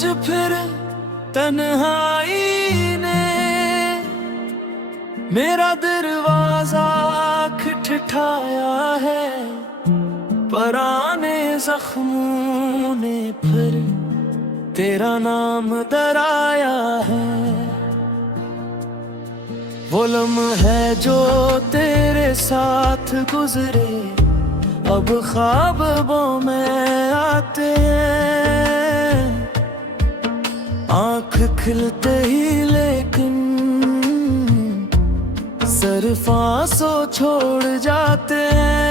आज फिर तन्हाई ने मेरा दरवाजा खटखटाया है, पुराने जख्मों ने फिर तेरा नाम दराया है। वो लम्हे जो तेरे साथ गुजरे अब ख्वाबों में आते हैं, आँख खिलते ही लेकिन सिर्फ आंसू छोड़ जाते हैं।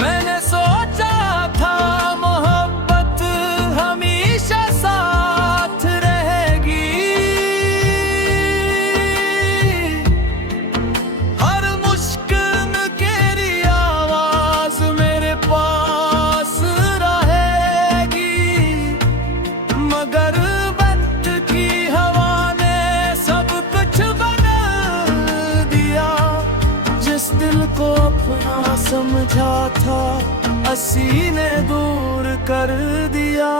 मैंने सोचा था मोहब्बत हमेशा साथ रहेगी, हर मुश्किल तेरी आवाज मेरे पास रहेगी, मगर वक्त की हवा ने सब कुछ बदल दिया। जिस दिल को अपना समझा था असी ने दूर कर दिया।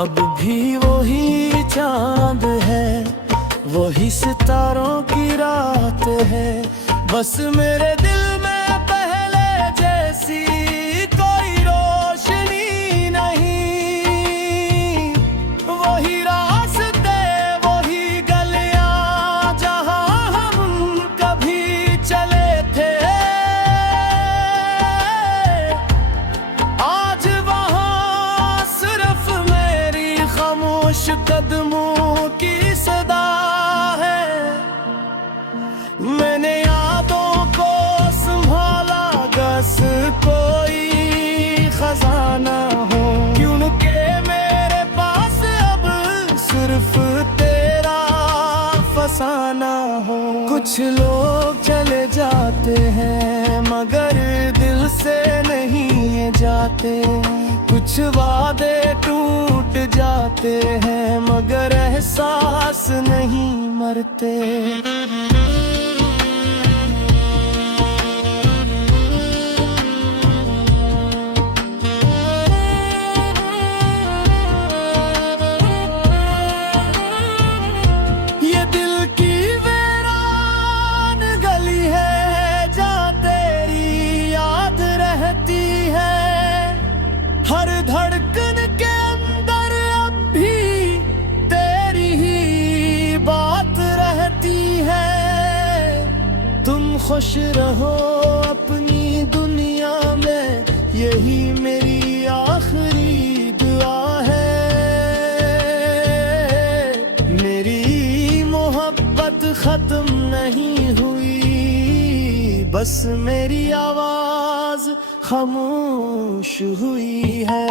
अब भी वही चांद है, वही सितारों की रात है, बस मेरे दिल में पहले जैसी कोई रोशनी नहीं। वही रास्ते वही गलियां जहां हम कभी चले थे, आज वहां सिर्फ मेरी खामोश कदमों की सदा है। मैंने यादों को संभाला बस कोई खजाना हो, क्योंकि मेरे पास अब सिर्फ तेरा फसाना हो। कुछ लोग चले जाते हैं मगर दिल से नहीं ये जाते, कुछ वादे टूट जाते हैं मगर एहसास नहीं मरते। ये दिल की वीरान गली है जहाँ तेरी याद रहती है, हर धड़कन के अंदर अब भी तेरी ही बात रहती है। तुम खुश रहो अपनी दुनिया में, यही मेरी आखिरी दुआ है। मेरी मोहब्बत खत्म नहीं हुई, बस मेरी आवाज खामोश हुई है।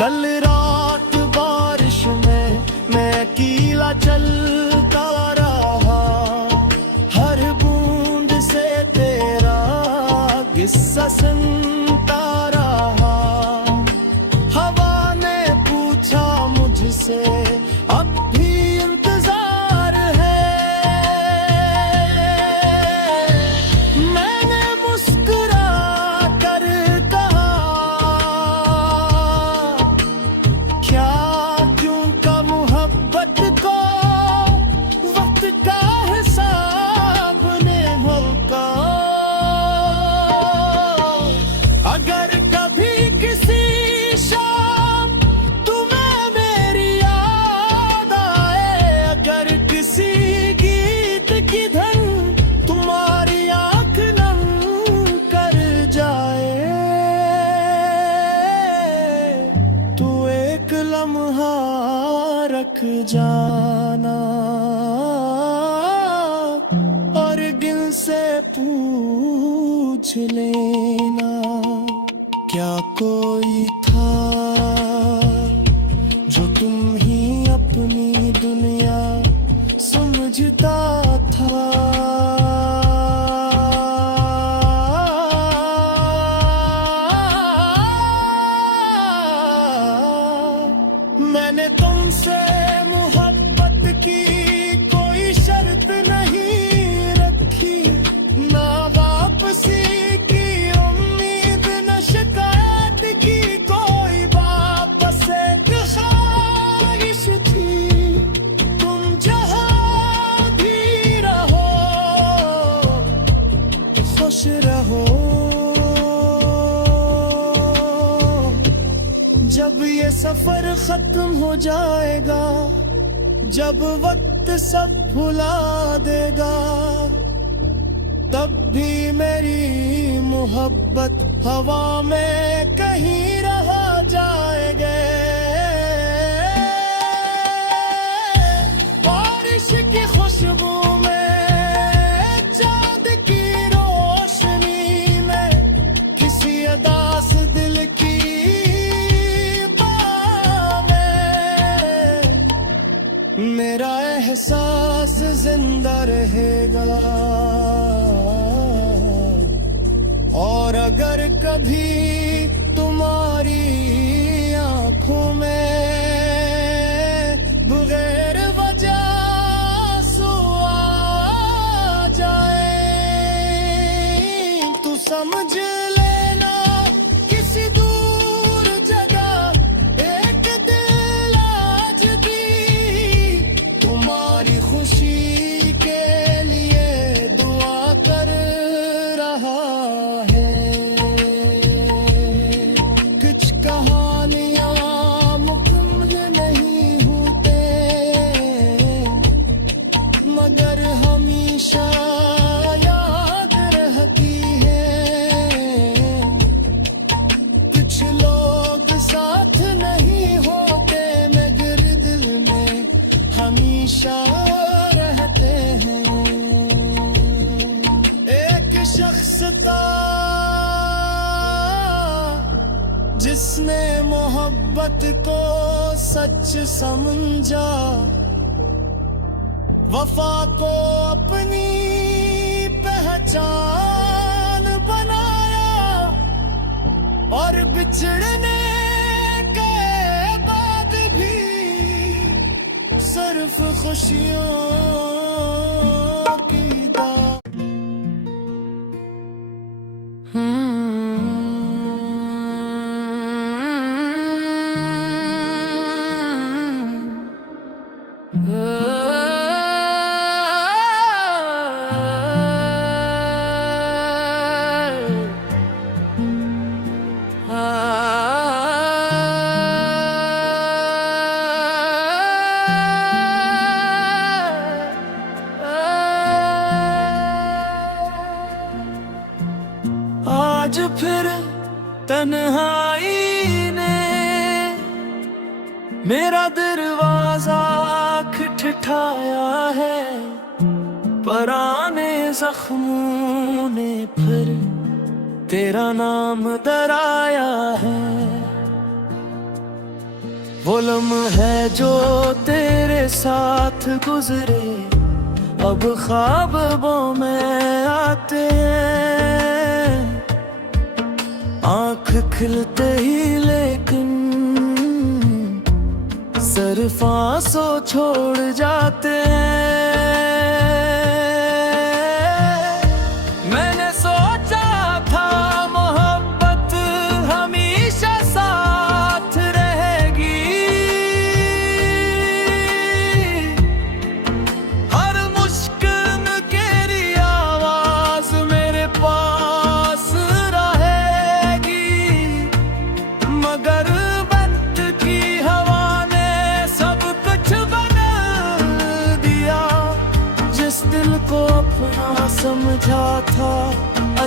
कल रात बारिश में मैं अकेला चलता रहा, हर बूंद से तेरा किस्सा सुनता रहा। हवा ने पूछा मुझसे अब भी इंतजार है, मैंने मुस्कुरा कर कहा क्या क्यों का मोहब्बत को वक्त का हिसाब ने मौका। अगर कभी किसी शाम तुम्हें मेरी याद आए, अगर किसी गीत की धन तुम्हारी आंख नम कर जाए, तू एक लम्हा रख जाना और दिल से पूछ लेना क्या कोई था जो तुम ही अपनी दुनिया समझता था। मैंने तुमसे मोहब्बत की कोई शर्त नहीं रखी, ना वापसी की सफर खत्म हो जाएगा जब वक्त सब भुला देगा, तब भी मेरी मोहब्बत हवा में कहीं रह जाएगा। बारिश की खुशबू में, चांद की रोशनी में, किसी अदास दिल की मेरा एहसास जिंदा रहेगा। और अगर कभी तुम्हारी आंखों में बगैर वजह आंसू आ जाए, तू समझ लेना किसी दूर जगह एक दिल आज भी तुम्हारी खुशी के लिए दुआ कर रहा है। कुछ कहानियां मुकम्मल नहीं होते, मगर हमेशा याद रहती है। कुछ लोग साथ नहीं होते, मगर दिल में हमेशा रहते हैं। एक शख्स था जिसने मोहब्बत को सच समझा, वफा को अपनी पहचान बनाया, और बिछड़ने के बाद भी सिर्फ खुशियों की दाद। आज फिर तन्हाई ने मेरा दरवाजा खटखटाया है, पुराने जख्मों ने फिर तेरा नाम डराया है। वो लम्हे जो तेरे साथ गुजरे अब ख्वाबों में आते हैं, आँख खिलते ही लेकिन सिर्फ आंसू छोड़ जाते हैं। मैंने सोचा था मोहब्बत हमेशा साथ रहेगी, हर मुश्किल तेरी आवाज मेरे पास रहेगी, मगर वक्त की हवा ने सब कुछ बदल दिया। जिस दिल को अपना समझा था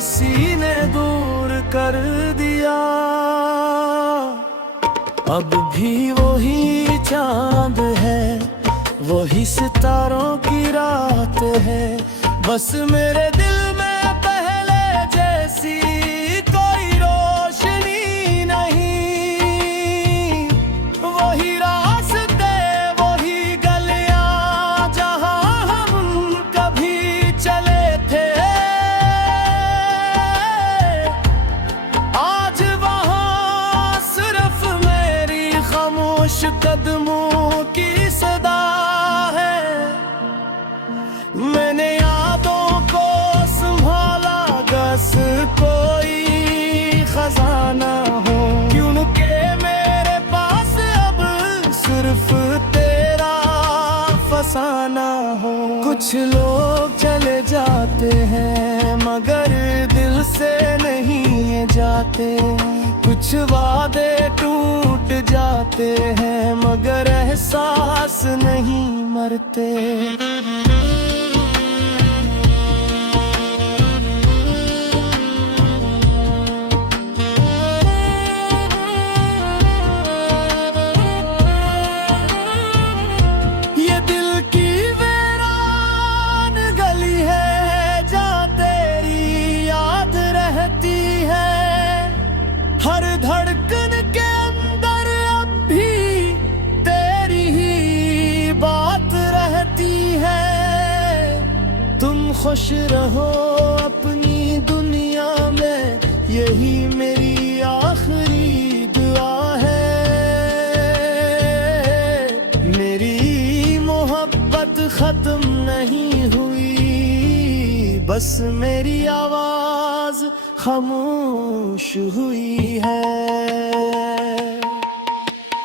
सीने दूर कर दिया। अब भी वही चांद है, वही सितारों की रात है, बस मेरे दिल में पहले जैसी कोई रोशनी नहीं। वही रास्ते, वही गलियां जहां हम कभी चले थे, आज वहां सिर्फ मेरी खामोश कदमों की सदा है। मैंने यादों को संभाला, बस कोई खजाना हो, क्योंकि मेरे पास अब सिर्फ तेरा फसाना हो। कुछ लोग चले जाते हैं मगर दिल से नहीं ये जाते, कुछ कुछ वादे टूट जाते हैं मगर एहसास नहीं मरते। ये दिल की वीरान गली है जहाँ तेरी याद रहती है। हर धड़कन के अंदर अब भी तेरी ही बात रहती है। तुम खुश रहो अपनी दुनिया में, यही मेरी आखिरी दुआ है। मेरी मोहब्बत खत्म नहीं हुई, बस मेरी आवाज खामोश हुई है।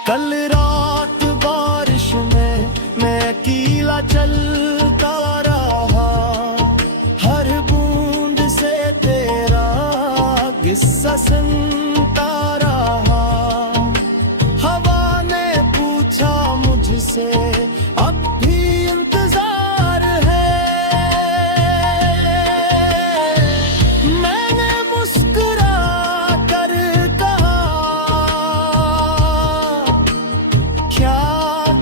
कल रात बारिश में मैं अकेला चलता रहा, हर बूंद से तेरा किस्सा सुनता रहा। हवा ने पूछा मुझसे अब भी इंतजार है। मैंने मुस्कुरा कर कहा क्या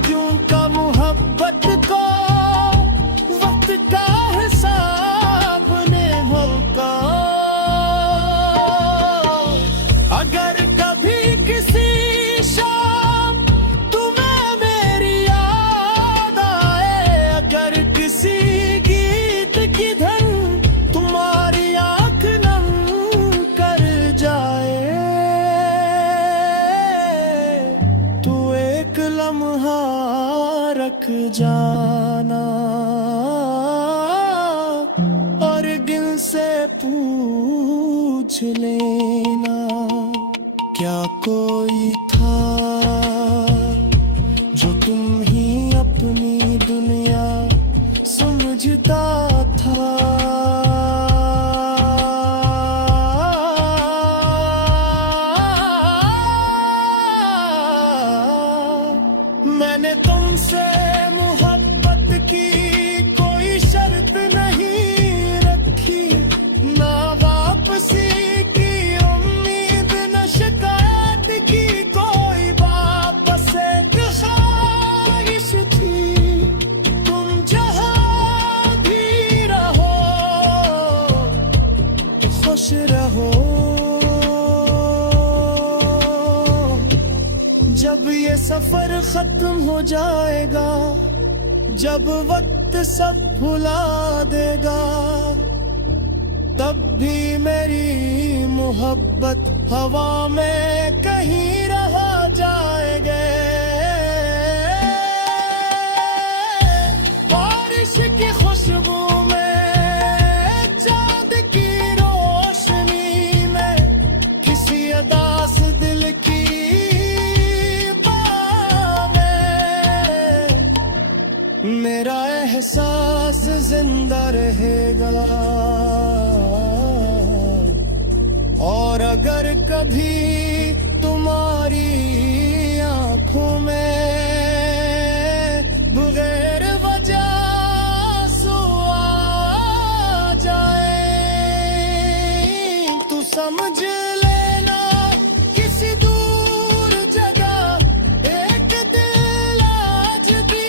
क्यों का मोहब्बत को वक्त का हिसाब ने मौका। अगर कभी किसी शाम तुम्हें मेरी याद आए, अगर किसी गीत की धन तुम्हारी आंख नम कर जाए, तू एक लम्हा रख जाना और दिल से पूछ लेना क्या कोई था जो तुम ही अपनी दुनिया समझता था। मैंने तुमसे मोहब्बत की कोई शर्त नहीं रखी, ना वापसी की उम्मीद न शिकायत की कोई बात, बस एक ख्वाहिश थी तुम जहाँ भी रहो खुश रहो। जब ये सफर खत्म हो जाएगा, जब वक्त सब भुला देगा, तब भी मेरी मोहब्बत हवा में कहीं रह जाएंगे। बारिश की खुशबू में, चांद की रोशनी में, किसी अदास दिल की मेरा एहसास जिंदा रहेगा। और अगर कभी तुम्हारी आंखों में बगैर वजह आंसू आ जाए, तू समझ लेना किसी दूर जगह एक दिल आज भी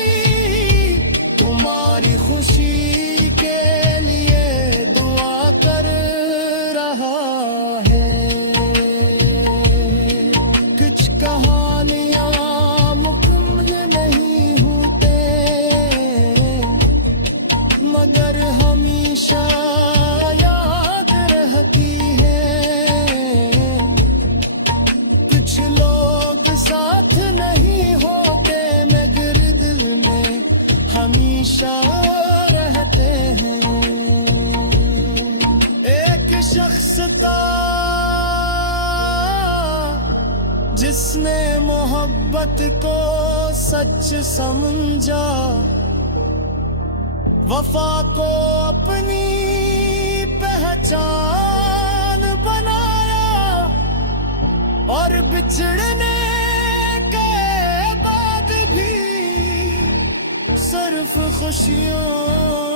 तुम्हारी खुशी के लिए दुआ कर रहा है। कुछ कहानियां मुकम्मल नहीं होते, मगर हमेशा याद रहती है। कुछ लोग साथ नहीं होते, मगर दिल में हमेशा रहते हैं। एक शख्स था जिसने मोहब्बत को सच समझा, वफा को अपनी पहचान बनाया और बिछड़ने के बाद भी सिर्फ खुशियों